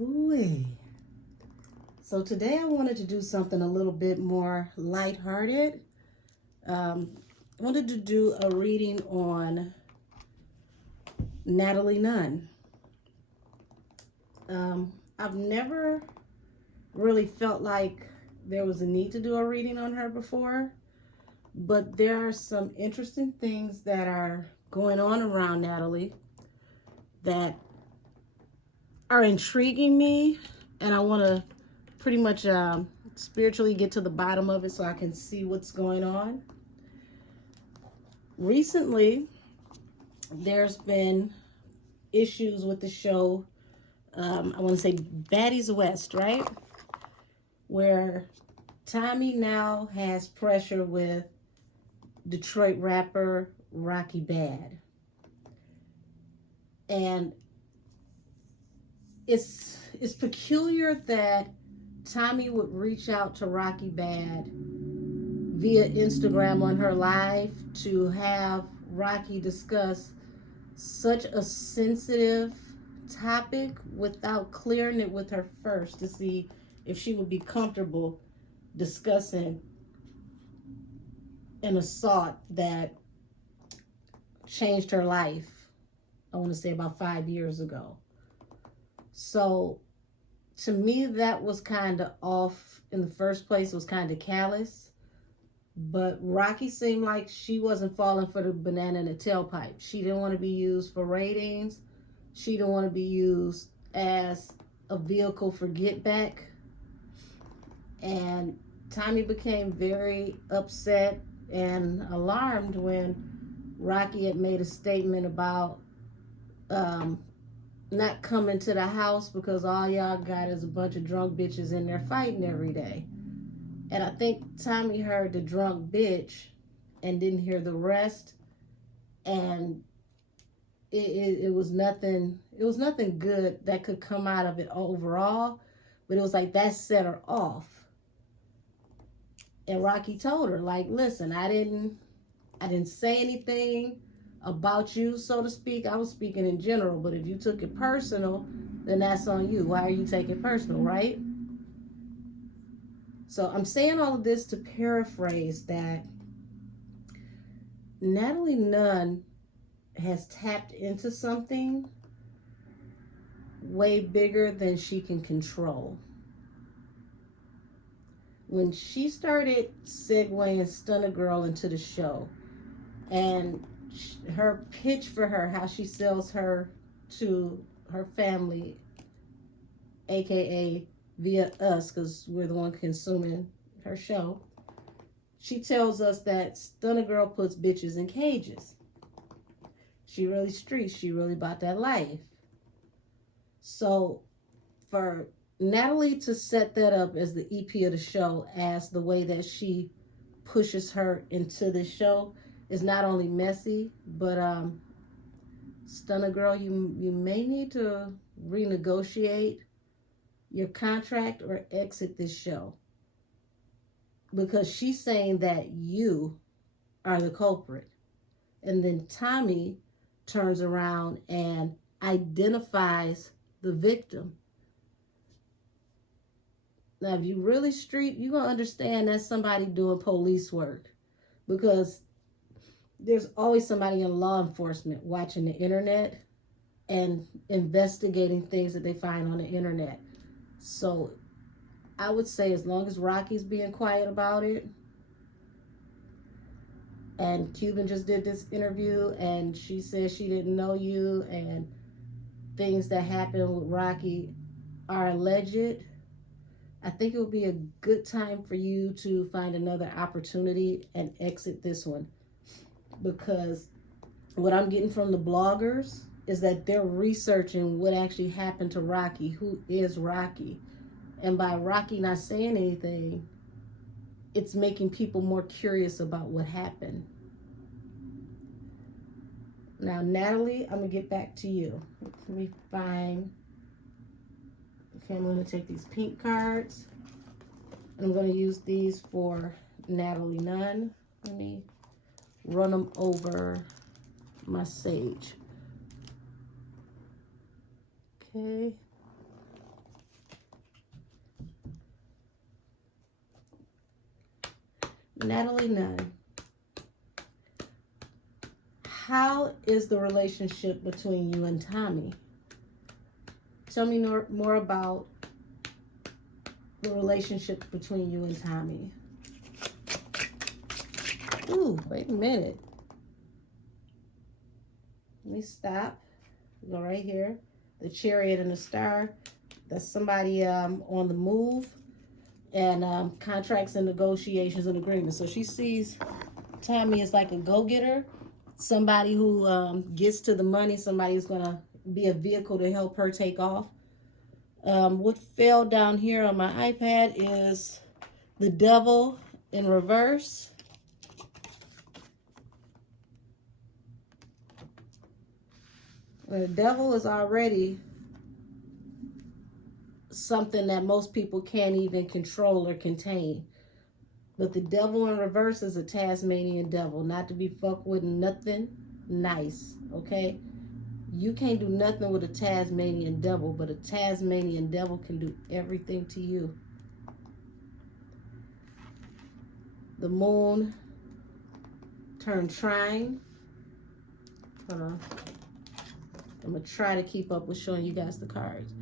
Hooey. So today I wanted to do something a little bit more lighthearted. I wanted to do a reading on Natalie Nunn. I've never really felt like there was a need to do a reading on her before, but there are some interesting things that are going on around Natalie that are intriguing me, and I want to pretty much spiritually get to the bottom of it so I can see what's going on. Recently, there's been issues with the show, I want to say Baddies West, right? Where Tommy now has pressure with Detroit rapper Rocky Bad. And it's peculiar that Tommy would reach out to Rocky Bad via Instagram on her live to have Rocky discuss such a sensitive topic without clearing it with her first to see if she would be comfortable discussing an assault that changed her life, I want to say about 5 years ago. So to me, that was kind of off in the first place. It was kind of callous. But Rocky seemed like she wasn't falling for the banana in the tailpipe. She didn't want to be used for ratings. She didn't want to be used as a vehicle for get back. And Tommy became very upset and alarmed when Rocky had made a statement about not coming to the house because all y'all got is a bunch of drunk bitches in there fighting every day. And I think Tommy heard the drunk bitch and didn't hear the rest. And it was nothing good that could come out of it overall. But it was like that set her off. And Rocky told her, like, listen, I didn't say anything about you, so to speak. I was speaking in general, but if you took it personal, then that's on you. Why are you taking it personal, right? So I'm saying all of this to paraphrase that Natalie Nunn has tapped into something way bigger than she can control. When she started segueing Stunner Girl into the show, and her pitch for her, how she sells her to her family, aka via us, because we're the one consuming her show, she tells us that Stunner Girl puts bitches in cages. She really streets. She really about that life. So for Natalie to set that up as the EP of the show, as the way that she pushes her into the show, is not only messy, but Stunner Girl, you may need to renegotiate your contract or exit this show, because she's saying that you are the culprit. And then Tommy turns around and identifies the victim. Now, if you really street, you're going to understand that's somebody doing police work, because there's always somebody in law enforcement watching the internet and investigating things that they find on the internet. So I would say as long as Rocky's being quiet about it, and Cuban just did this interview and she said she didn't know you and things that happened with Rocky are alleged, I think it would be a good time for you to find another opportunity and exit this one. Because what I'm getting from the bloggers is that they're researching what actually happened to Rocky. Who is Rocky? And by Rocky not saying anything, it's making people more curious about what happened. Now, Natalie, I'm going to get back to you. Let me find... Okay, I'm going to take these pink cards. I'm going to use these for Natalie Nunn. Let me run them over my sage. Okay. Natalie Nunn. How is the relationship between you and Tommy? Tell me more about the relationship between you and Tommy. Ooh, wait a minute. Let me stop. Go right here. The Chariot and the Star. That's somebody on the move. And contracts and negotiations and agreements. So she sees Tommy as like a go-getter. Somebody who gets to the money. Somebody who's going to be a vehicle to help her take off. What fell down here on my iPad is the Devil in reverse. The Devil is already something that most people can't even control or contain. But the Devil in reverse is a Tasmanian devil, not to be fucked with, nothing nice, okay? You can't do nothing with a Tasmanian devil, but a Tasmanian devil can do everything to you. The Moon turned trine. Hold on. I'm going to try to keep up with showing you guys the cards.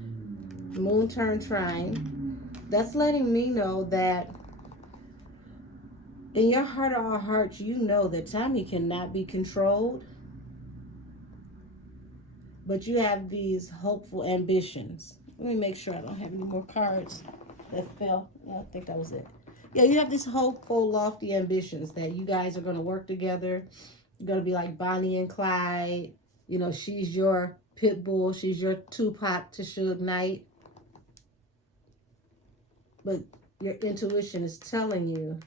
The Moon turned trine. That's letting me know that in your heart of all hearts, you know that Tommy cannot be controlled. But you have these hopeful ambitions. Let me make sure I don't have any more cards that fell. Yeah, I think that was it. Yeah, you have these hopeful, lofty ambitions that you guys are going to work together. You're going to be like Bonnie and Clyde. You know, she's your Pitbull. She's your Tupac to Suge Knight. But your intuition is telling you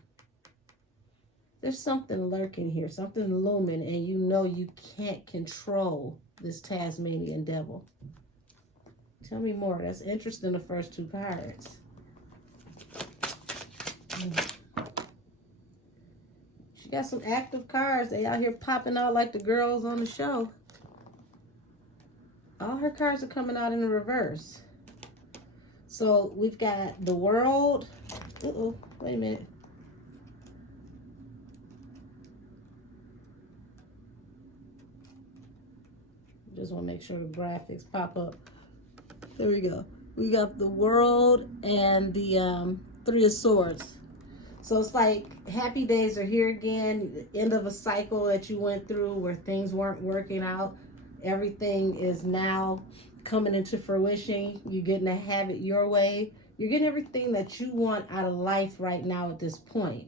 there's something lurking here, something looming, and you know you can't control this Tasmanian devil. Tell me more. That's interesting, the first two cards. She got some active cards. They out here popping out like the girls on the show. All her cards are coming out in the reverse. So we've got the World. Uh-oh, wait a minute. Just want to make sure the graphics pop up. There we go. We got the World and the Three of Swords. So it's like happy days are here again. The end of a cycle that you went through where things weren't working out. Everything is now coming into fruition. You're getting to have it your way. You're getting everything that you want out of life right now at this point.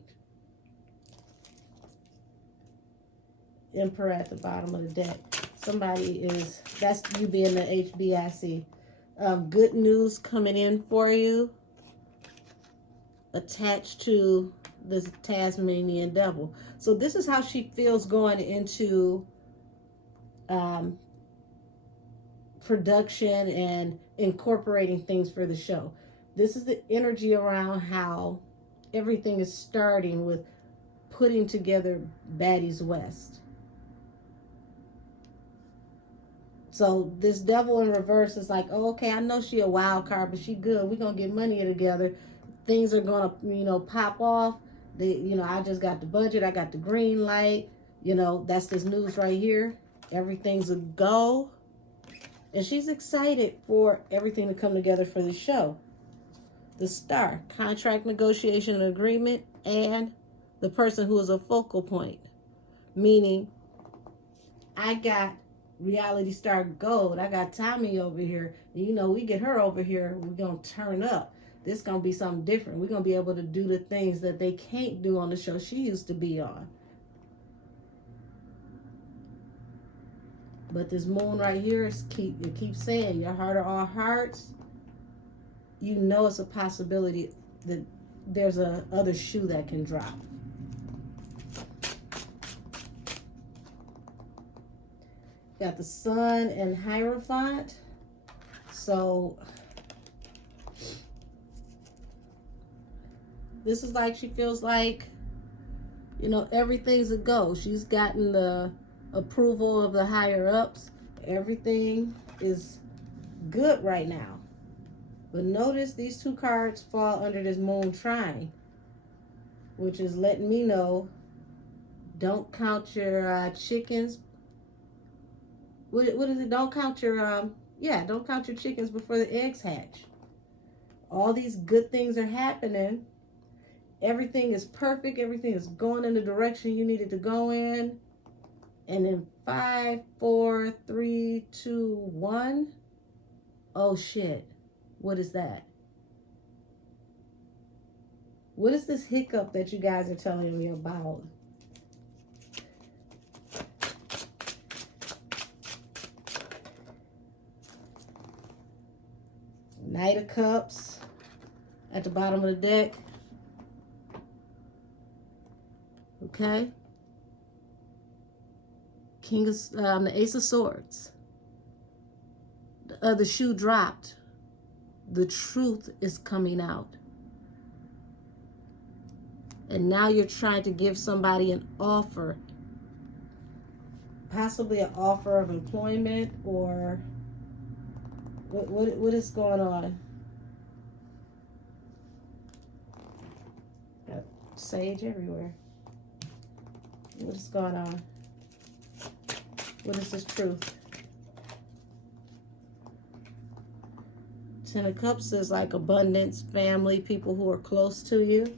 Emperor at the bottom of the deck. Somebody is, that's you being the HBIC. Good news coming in for you. Attached to this Tasmanian devil. So this is how she feels going into production and incorporating things for the show. This is the energy around how everything is starting with putting together Baddies West. So this Devil in reverse is like, oh, okay, I know she a wild card, but she good. We're going to get money together. Things are going to, pop off. I just got the budget. I got the green light. That's this news right here. Everything's a go. And she's excited for everything to come together for the show. The Star, contract negotiation and agreement, and the person who is a focal point. Meaning, I got reality star gold. I got Tommy over here. We get her over here, we're going to turn up. This going to be something different. We're going to be able to do the things that they can't do on the show she used to be on. But this Moon right here, it keeps saying, your heart of all hearts, it's a possibility that there's a other shoe that can drop. Got the Sun and Hierophant. So this is like she feels like, everything's a go. She's gotten the approval of the higher ups. Everything is good right now. But notice these two cards fall under this Moon trine. which is letting me know don't count your chickens. What is it? Don't count your don't count your chickens before the eggs hatch. All these good things are happening. Everything is perfect. Everything is going in the direction you need it to go in. And in 5, 4, 3, 2, 1. Oh shit. What is that? What is this hiccup that you guys are telling me about? Knight of Cups at the bottom of the deck. Okay. The Ace of Swords. The shoe dropped. The truth is coming out. And now you're trying to give somebody an offer. Possibly an offer of employment, or what is going on? Got sage everywhere. What is going on? What is this truth? Ten of Cups is like abundance, family, people who are close to you.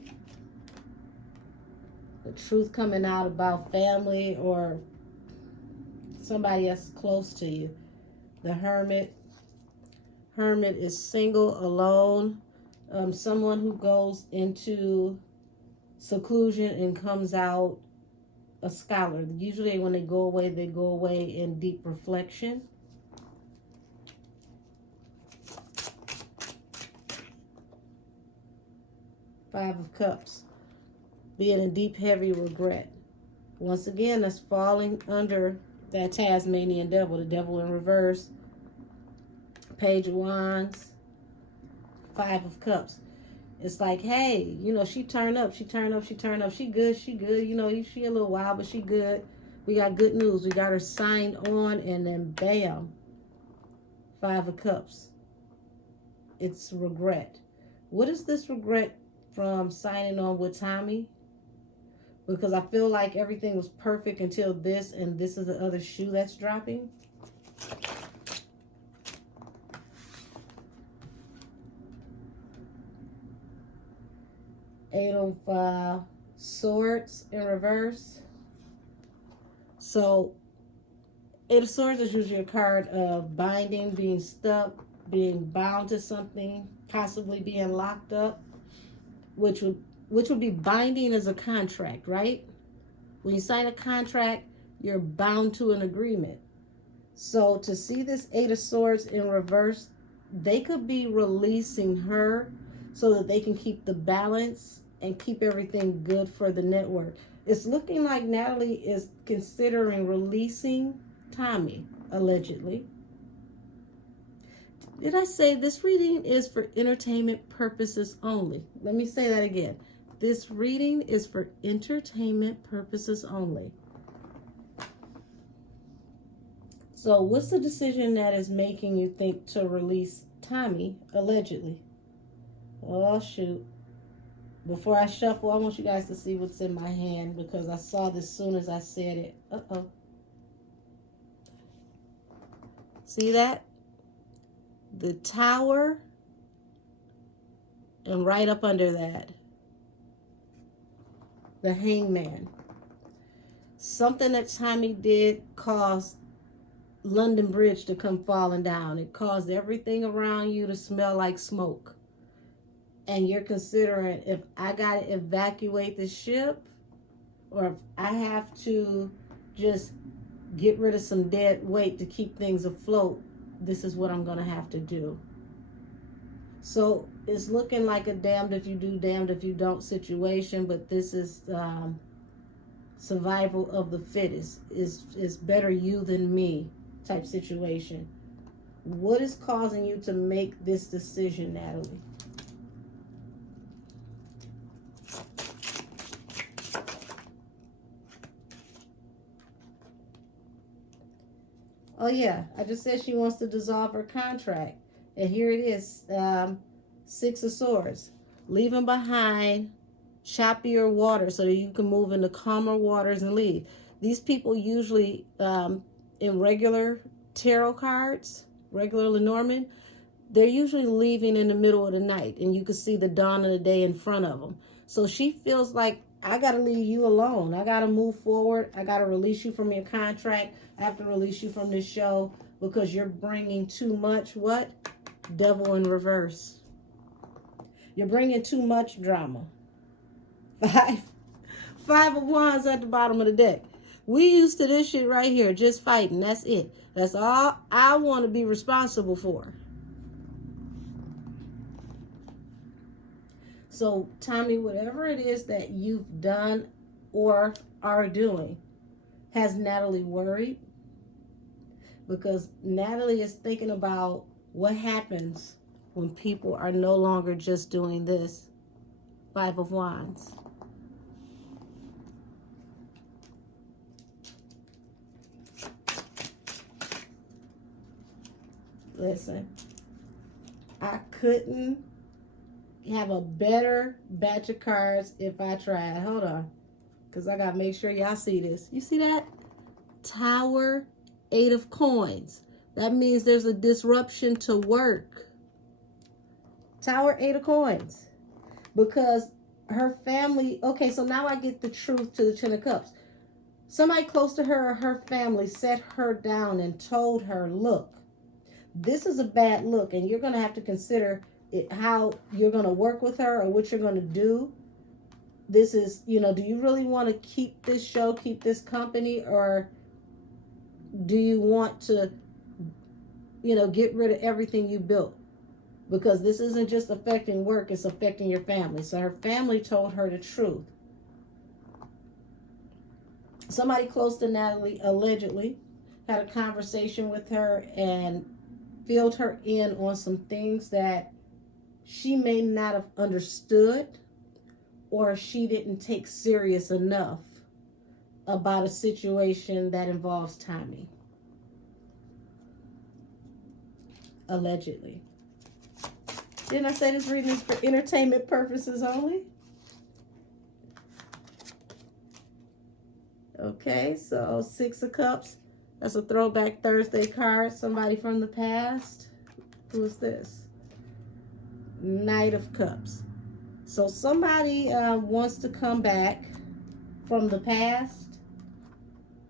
The truth coming out about family or somebody that's close to you. The Hermit. Hermit is single, alone. Someone who goes into seclusion and comes out a scholar. Usually when they go away in deep reflection. Five of Cups. Being in deep, heavy regret. Once again, that's falling under that Tasmanian devil, the devil in reverse. Page of Wands. Five of Cups. It's like, hey, you know, she turned up. She good. You know, she a little wild, but she good. We got good news. We got her signed on, and then bam. Five of Cups. It's regret. What is this regret from signing on with Tommy? Because I feel like everything was perfect until this, and this is the other shoe that's dropping. Eight of Swords in reverse. So, Eight of Swords is usually a card of binding, being stuck, being bound to something, possibly being locked up, which would be binding as a contract, right? When you sign a contract, you're bound to an agreement. So to see this Eight of Swords in reverse, they could be releasing her so that they can keep the balance and keep everything good for the network. It's looking like Natalie is considering releasing Tommy, allegedly. Did I say this reading is for entertainment purposes only? Let me say that again. This reading is for entertainment purposes only. So what's the decision that is making you think to release Tommy, allegedly? Oh, shoot. Before I shuffle, I want you guys to see what's in my hand because I saw this as soon as I said it. Uh-oh. See that? The Tower, and right up under that, the Hangman. Something that Tommy did caused London Bridge to come falling down. It caused everything around you to smell like smoke. And you're considering, if I got to evacuate the ship, or if I have to just get rid of some dead weight to keep things afloat, this is what I'm going to have to do. So it's looking like a damned if you do, damned if you don't situation, but this is survival of the fittest. Is better you than me type situation. What is causing you to make this decision, Natalie? Oh yeah, I just said she wants to dissolve her contract. And here it is, Six of Swords. Leaving behind choppier water so that you can move into calmer waters and leave. These people usually, in regular tarot cards, regular Lenormand, they're usually leaving in the middle of the night, and you can see the dawn of the day in front of them. So she feels like, I got to leave you alone. I got to move forward. I got to release you from your contract. I have to release you from this show because you're bringing too much, what? Devil in reverse. You're bringing too much drama. Five of Wands at the bottom of the deck. We used to this shit right here, just fighting. That's it. That's all I want to be responsible for. So, Tommy, whatever it is that you've done or are doing, has Natalie worried? Because Natalie is thinking about what happens when people are no longer just doing this. Five of Wands. Listen, I couldn't have a better batch of cards if I tried. Hold on, because I got to make sure y'all see this. You see that? Tower, 8 of coins. That means there's a disruption to work. Tower, 8 of coins. Because her family, okay, so now I get the truth to the 10 of cups. Somebody close to her or her family set her down and told her, look, this is a bad look, and you're going to have to consider it, how you're going to work with her or what you're going to do. This is, do you really want to keep this show, keep this company, or do you want to, get rid of everything you built? Because this isn't just affecting work, it's affecting your family. So her family told her the truth. Somebody close to Natalie allegedly had a conversation with her and filled her in on some things that she may not have understood, or she didn't take serious enough about a situation that involves Tommy. Allegedly. Didn't I say this reading is for entertainment purposes only? Okay, so 6 of Cups. That's a throwback Thursday card. Somebody from the past. Who is this? Knight of Cups. So somebody wants to come back from the past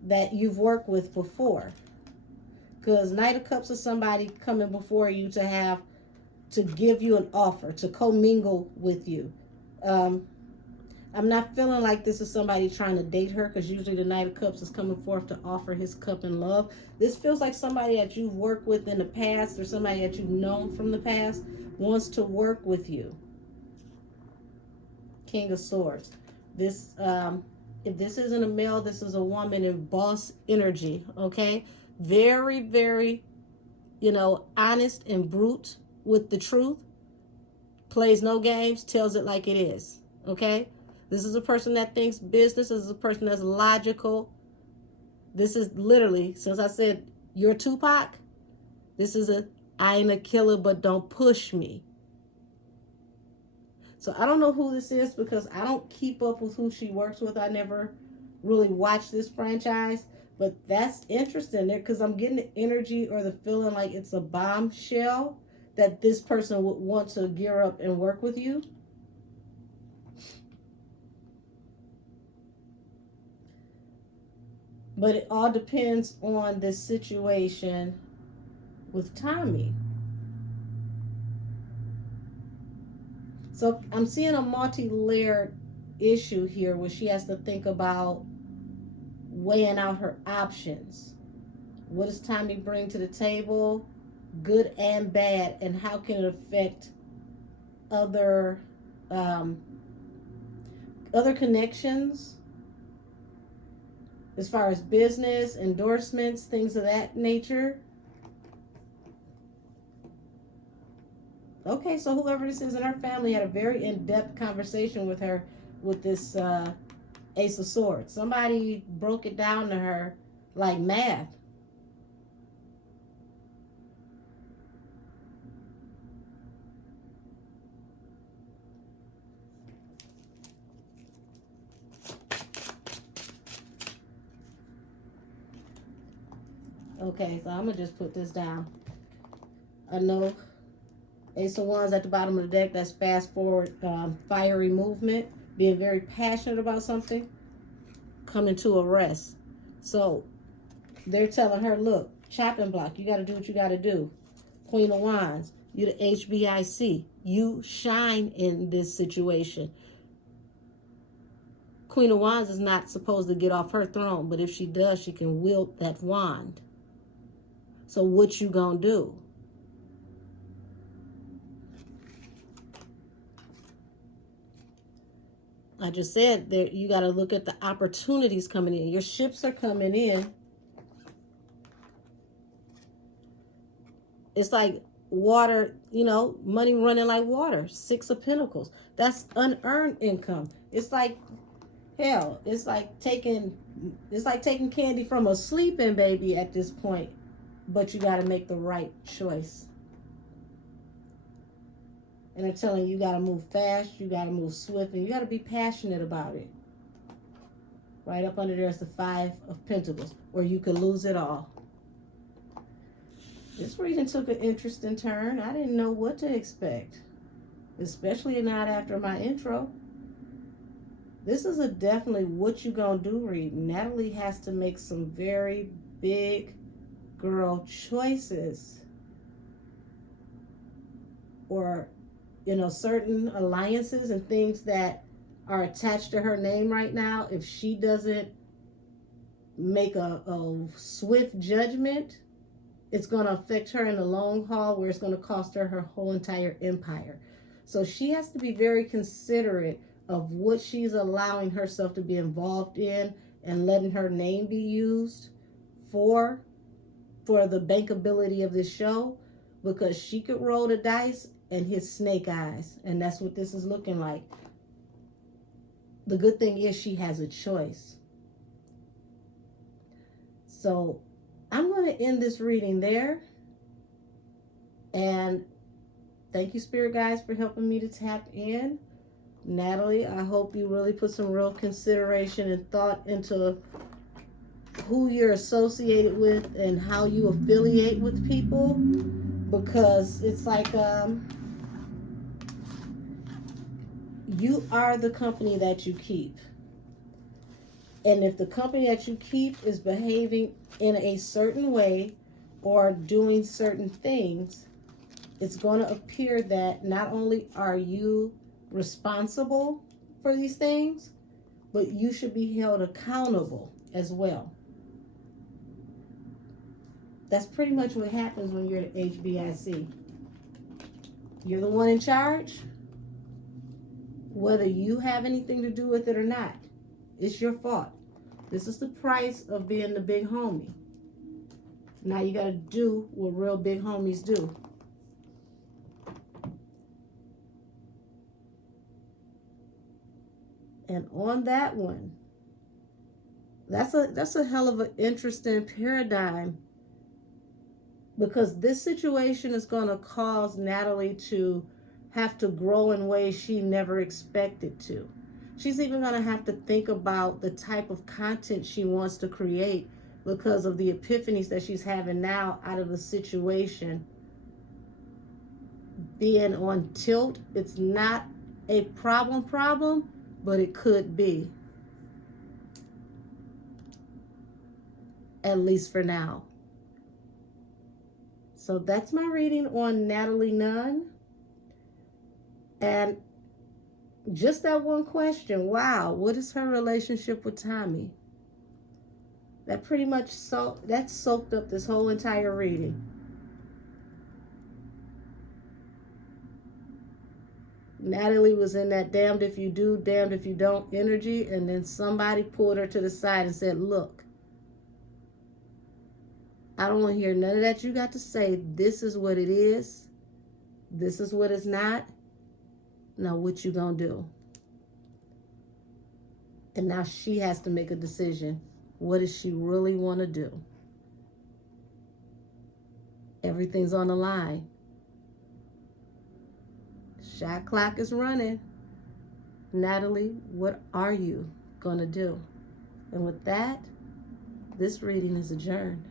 that you've worked with before. Because Knight of Cups is somebody coming before you to give you an offer, to commingle with you. I'm not feeling like this is somebody trying to date her, because usually the Knight of Cups is coming forth to offer his cup in love. This feels like somebody that you've worked with in the past, or somebody that you've known from the past wants to work with you. King of Swords. This, if this isn't a male, this is a woman in boss energy, okay? Very, very, honest and brute with the truth. Plays no games, tells it like it is, okay? This is a person that thinks business. This is a person that's logical. This is literally, since I said you're Tupac, this is I ain't a killer, but don't push me. So I don't know who this is, because I don't keep up with who she works with. I never really watched this franchise, but that's interesting there, because I'm getting the energy or the feeling like it's a bombshell that this person would want to gear up and work with you. But it all depends on this situation with Tommy. So I'm seeing a multi-layered issue here where she has to think about weighing out her options. What does Tommy bring to the table? Good and bad. And how can it affect other connections? As far as business, endorsements, things of that nature. Okay, so whoever this is in her family had a very in-depth conversation with her with this Ace of Swords. Somebody broke it down to her like math. Okay, so I'm going to just put this down. I know Ace of Wands at the bottom of the deck. That's fast forward, fiery movement, being very passionate about something, coming to a rest. So they're telling her, look, chopping block, you got to do what you got to do. Queen of Wands, you the HBIC. You shine in this situation. Queen of Wands is not supposed to get off her throne, but if she does, she can wield that wand. So what you gonna do? I just said that you got to look at the opportunities coming in. Your ships are coming in. It's like water, you know, money running like water. Six of Pentacles. That's unearned income. It's like, hell, it's like taking candy from a sleeping baby at this point. But you got to make the right choice. And they're telling you, you got to move fast, you got to move swift, and you got to be passionate about it. Right up under there is the Five of Pentacles, or you could lose it all. This reading took an interesting turn. I didn't know what to expect, especially not after my intro. This is a definitely what you gonna do reading. Natalie has to make some very big girl choices, or certain alliances and things that are attached to her name right now. If she doesn't make a swift judgment, it's going to affect her in the long haul, where it's going to cost her her whole entire empire. So she has to be very considerate of what she's allowing herself to be involved in and letting her name be used for the bankability of this show, because she could roll the dice and hit snake eyes, and that's what this is looking like. The good thing is she has a choice. So I'm going to end this reading there, and thank you, Spirit Guides, for helping me to tap in. Natalie, I hope you really put some real consideration and thought into who you're associated with and how you affiliate with people, because it's like you are the company that you keep. And if the company that you keep is behaving in a certain way or doing certain things, it's going to appear that not only are you responsible for these things, but you should be held accountable as well. That's pretty much what happens when you're at HBIC. You're the one in charge, whether you have anything to do with it or not. It's your fault. This is the price of being the big homie. Now you got to do what real big homies do. And on that one, that's a hell of an interesting paradigm, because this situation is going to cause Natalie to have to grow in ways she never expected to. She's even going to have to think about the type of content she wants to create, because of the epiphanies that she's having now out of the situation being on tilt. It's not a problem, but it could be. At least for now. So that's my reading on Natalie Nunn. And just that one question, wow, what is her relationship with Tommy? That pretty much soaked up this whole entire reading. Natalie was in that damned if you do, damned if you don't energy, and then somebody pulled her to the side and said, look, I don't want to hear none of that you got to say. This is what it is. This is what it's not. Now what you gonna do? And now she has to make a decision. What does she really want to do? Everything's on the line. Shot clock is running. Natalie, what are you gonna do? And with that, this reading is adjourned.